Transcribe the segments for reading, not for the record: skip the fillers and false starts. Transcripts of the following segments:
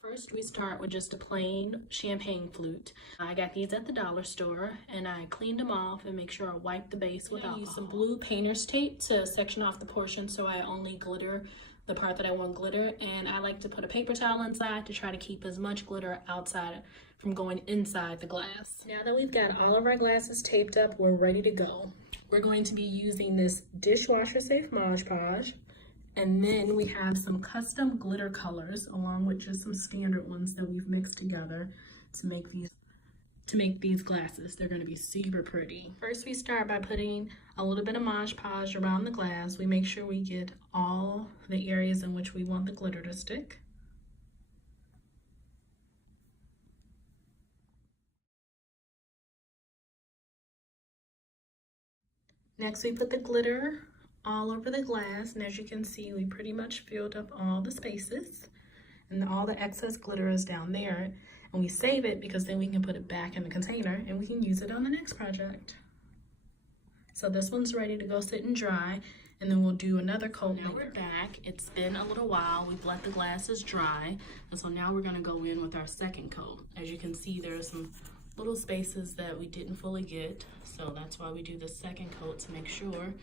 First, we start with just a plain champagne flute. I got these at the dollar store and I cleaned them off and make sure I wipe the base with alcohol. I use some blue painter's tape to section off the portion so I only glitter the part that I want glitter, and I like to put a paper towel inside to try to keep as much glitter outside from going inside the glass. Now that we've got all of our glasses taped up, we're ready to go. We're going to be using this dishwasher safe Mod Podge. And then we have some custom glitter colors along with just some standard ones that we've mixed together to make these glasses. They're going to be super pretty. First, we start by putting a little bit of Mod Podge around the glass. We make sure we get all the areas in which we want the glitter to stick. Next, we put the glitter all over the glass, and as you can see, we pretty much filled up all the spaces, and all the excess glitter is down there, and we save it because then we can put it back in the container and we can use it on the next project. So this one's ready to go sit and dry, and then we'll do another coat. Now we're back. It's been a little while. We've let the glasses dry, and so now we're going to go in with our second coat. As you can see, there are some little spaces that we didn't fully get, so that's why we do the second coat, to make sure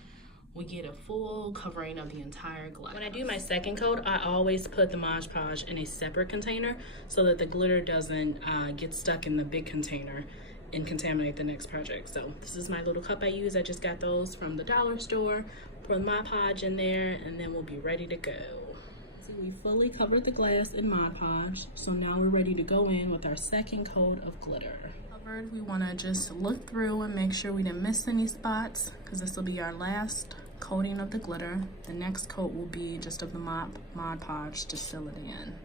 we get a full covering of the entire glass. When I do my second coat, I always put the Mod Podge in a separate container so that the glitter doesn't get stuck in the big container and contaminate the next project. So this is my little cup I use. I just got those from the dollar store. Pour the Mod Podge in there, and then we'll be ready to go. So we fully covered the glass in Mod Podge, so now we're ready to go in with our second coat of glitter. We want to just look through and make sure we didn't miss any spots, because this will be our last coating of the glitter. The next coat will be just of the Mod Podge to fill it in.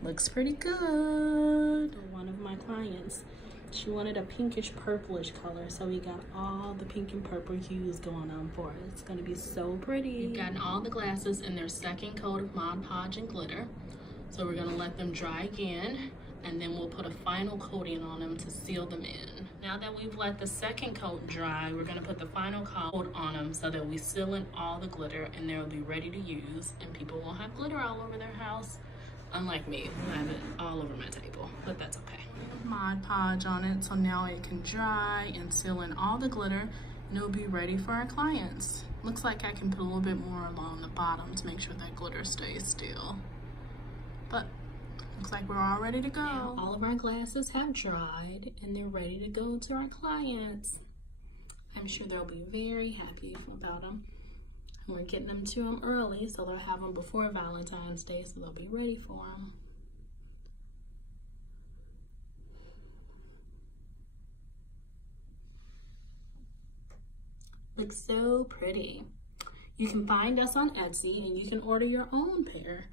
Looks pretty good. One of my clients, she wanted a pinkish purplish color, so we got all the pink and purple hues going on for it. It's going to be so pretty. We've gotten all the glasses in their second coat of Mod Podge and glitter, so we're going to let them dry again, and then we'll put a final coating on them to seal them in. Now that we've let the second coat dry, we're going to put the final coat on them so that we seal in all the glitter, and they'll be ready to use, and people won't have glitter all over their house, unlike me, who have it all over my table, but that's okay. Mod Podge on it, so now it can dry and seal in all the glitter, and it'll be ready for our clients. Looks like I can put a little bit more along the bottom to make sure that glitter stays still, but looks like we're all ready to go. Now, all of our glasses have dried and they're ready to go to our clients. I'm sure they'll be very happy about them. And we're getting them to them early, so they'll have them before Valentine's Day, so they'll be ready for them. Looks so pretty. You can find us on Etsy and you can order your own pair.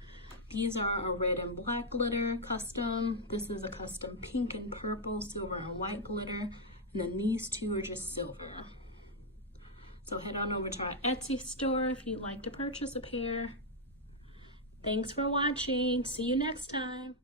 These are a red and black glitter custom. This is a custom pink and purple, silver and white glitter. And then these two are just silver. So head on over to our Etsy store if you'd like to purchase a pair. Thanks for watching. See you next time.